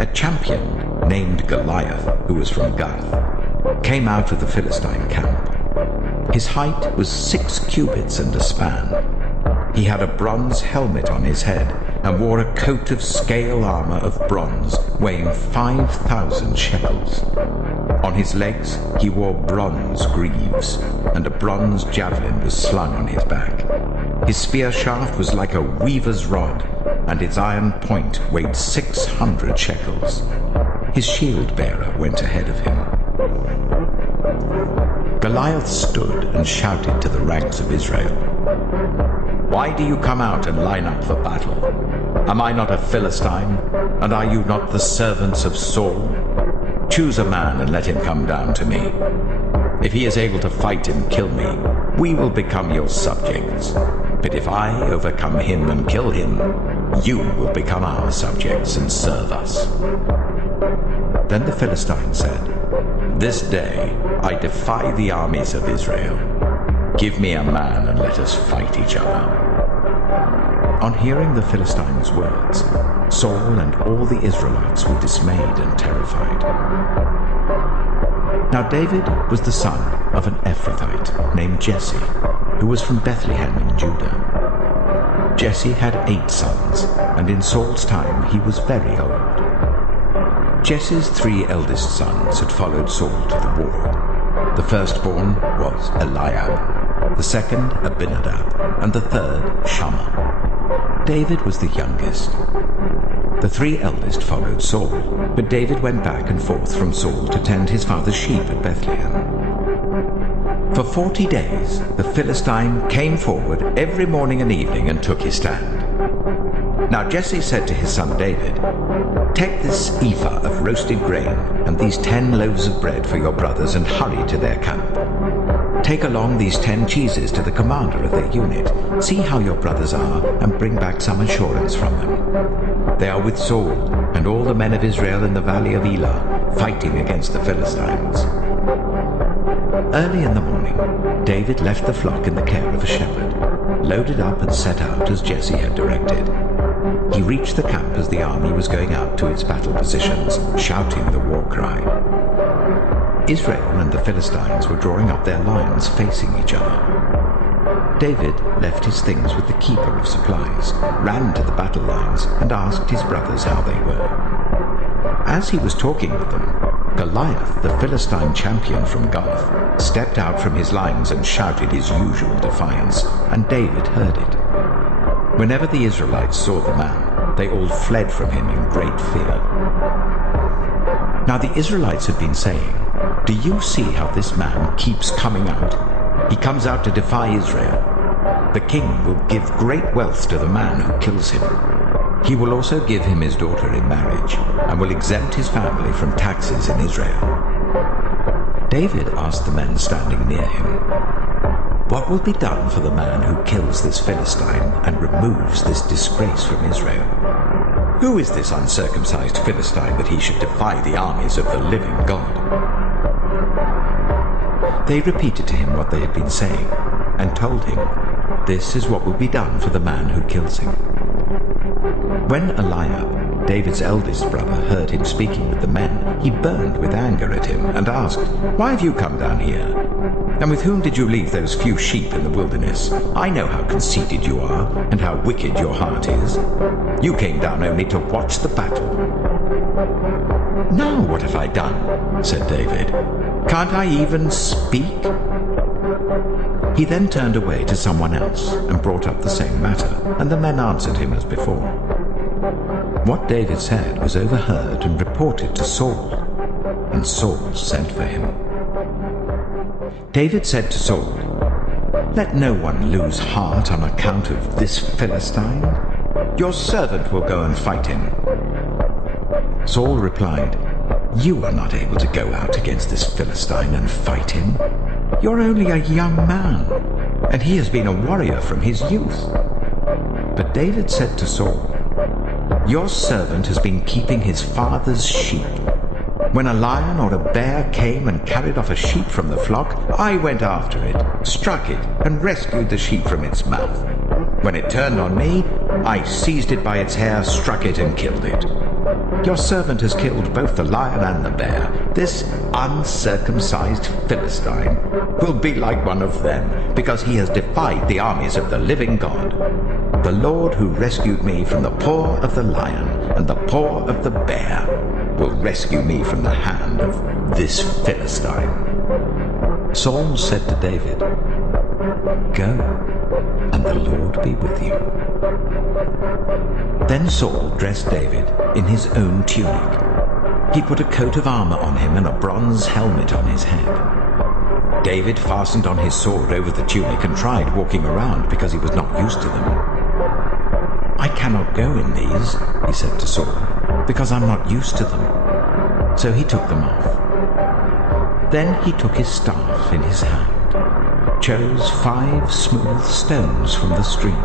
a champion named Goliath, who was from Gath, came out of the Philistine camp. His height was 6 cubits and a span. He had a bronze helmet on his head and wore a coat of scale armor of bronze weighing 5,000 shekels. On his legs he wore bronze greaves, and a bronze javelin was slung on his back. His spear shaft was like a weaver's rod, and its iron point weighed 600 shekels. His shield-bearer went ahead of him. Goliath stood and shouted to the ranks of Israel, "Why do you come out and line up for battle? Am I not a Philistine, and are you not the servants of Saul? Choose a man and let him come down to me. If he is able to fight and kill me, we will become your subjects. But if I overcome him and kill him, you will become our subjects and serve us." Then the Philistine said, "This day I defy the armies of Israel. Give me a man and let us fight each other." On hearing the Philistines' words, Saul and all the Israelites were dismayed and terrified. Now David was the son of an Ephrathite named Jesse, who was from Bethlehem in Judah. Jesse had 8 sons, and in Saul's time he was very old. Jesse's 3 eldest sons had followed Saul to the war. The firstborn was Eliab, the second Abinadab, and the third Shammah. David was the youngest. The 3 eldest followed Saul, but David went back and forth from Saul to tend his father's sheep at Bethlehem. For 40 days the Philistine came forward every morning and evening and took his stand. Now Jesse said to his son David, "Take this ephah of roasted grain and these 10 loaves of bread for your brothers and hurry to their camp. Take along these 10 cheeses to the commander of their unit. See how your brothers are and bring back some assurance from them. They are with Saul and all the men of Israel in the valley of Elah, fighting against the Philistines." Early in the morning, David left the flock in the care of a shepherd, loaded up and set out as Jesse had directed. He reached the camp as the army was going out to its battle positions, shouting the war cry. Israel and the Philistines were drawing up their lines facing each other. David left his things with the keeper of supplies, ran to the battle lines, and asked his brothers how they were. As he was talking with them, Goliath, the Philistine champion from Gath, stepped out from his lines and shouted his usual defiance, and David heard it. Whenever the Israelites saw the man, they all fled from him in great fear. Now the Israelites had been saying, "Do you see how this man keeps coming out? He comes out to defy Israel. The king will give great wealth to the man who kills him. He will also give him his daughter in marriage, and will exempt his family from taxes in Israel." David asked the men standing near him, "What will be done for the man who kills this Philistine and removes this disgrace from Israel? Who is this uncircumcised Philistine that he should defy the armies of the living God?" They repeated to him what they had been saying, and told him, "This is what will be done for the man who kills him." When Eliab, David's eldest brother, heard him speaking with the men, he burned with anger at him and asked, "Why have you come down here? And with whom did you leave those few sheep in the wilderness? I know how conceited you are and how wicked your heart is. You came down only to watch the battle." "Now what have I done?" said David. "Can't I even speak?" He then turned away to someone else and brought up the same matter, and the men answered him as before. What David said was overheard and reported to Saul, and Saul sent for him. David said to Saul, "Let no one lose heart on account of this Philistine. Your servant will go and fight him." Saul replied, "You are not able to go out against this Philistine and fight him. You're only a young man, and he has been a warrior from his youth." But David said to Saul, "Your servant has been keeping his father's sheep. When a lion or a bear came and carried off a sheep from the flock, I went after it, struck it, and rescued the sheep from its mouth. When it turned on me, I seized it by its hair, struck it, and killed it. Your servant has killed both the lion and the bear. This uncircumcised Philistine will be like one of them, because he has defied the armies of the living God. The Lord who rescued me from the paw of the lion and the paw of the bear will rescue me from the hand of this Philistine." Saul said to David, "Go, and the Lord be with you." Then Saul dressed David in his own tunic. He put a coat of armor on him and a bronze helmet on his head. David fastened on his sword over the tunic and tried walking around because he was not used to them. "I cannot go in these," he said to Saul, "because I'm not used to them." So he took them off. Then he took his staff in his hand, chose 5 smooth stones from the stream,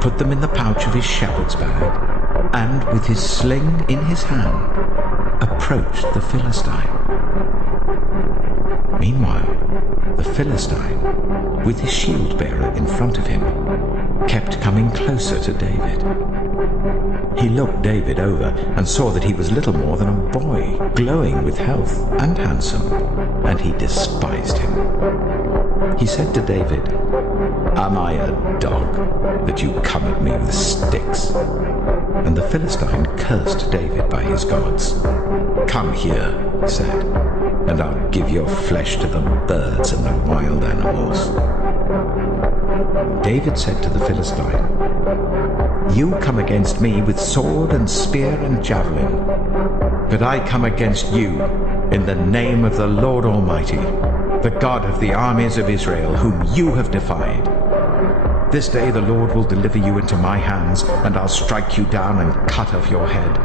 put them in the pouch of his shepherd's bag, and with his sling in his hand, approached the Philistine. Meanwhile, the Philistine, with his shield-bearer in front of him, kept coming closer to David. He looked David over and saw that he was little more than a boy, glowing with health and handsome, and he despised him. He said to David, "Am I a dog that you come at me with sticks?" And the Philistine cursed David by his gods. "Come here," he said, "and I'll give your flesh to the birds and the wild animals." David said to the Philistine, "You come against me with sword and spear and javelin, but I come against you in the name of the Lord Almighty, the God of the armies of Israel, whom you have defied. This day the Lord will deliver you into my hands, and I'll strike you down and cut off your head.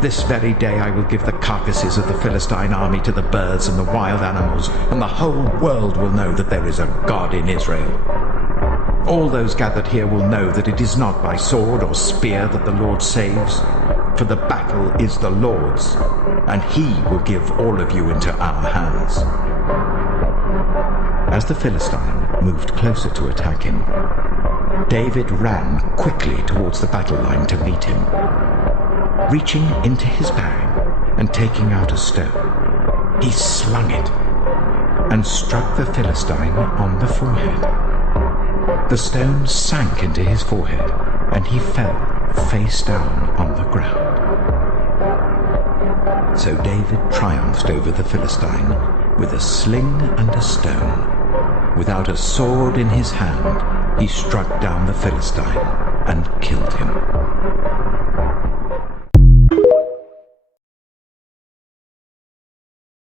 This very day I will give the carcasses of the Philistine army to the birds and the wild animals, and the whole world will know that there is a God in Israel. All those gathered here will know that it is not by sword or spear that the Lord saves, for the battle is the Lord's, and he will give all of you into our hands." As the Philistine moved closer to attack him, David ran quickly towards the battle line to meet him. Reaching into his bag and taking out a stone, he slung it and struck the Philistine on the forehead. The stone sank into his forehead, and he fell face down on the ground. So David triumphed over the Philistine with a sling and a stone. Without a sword in his hand, he struck down the Philistine and killed him.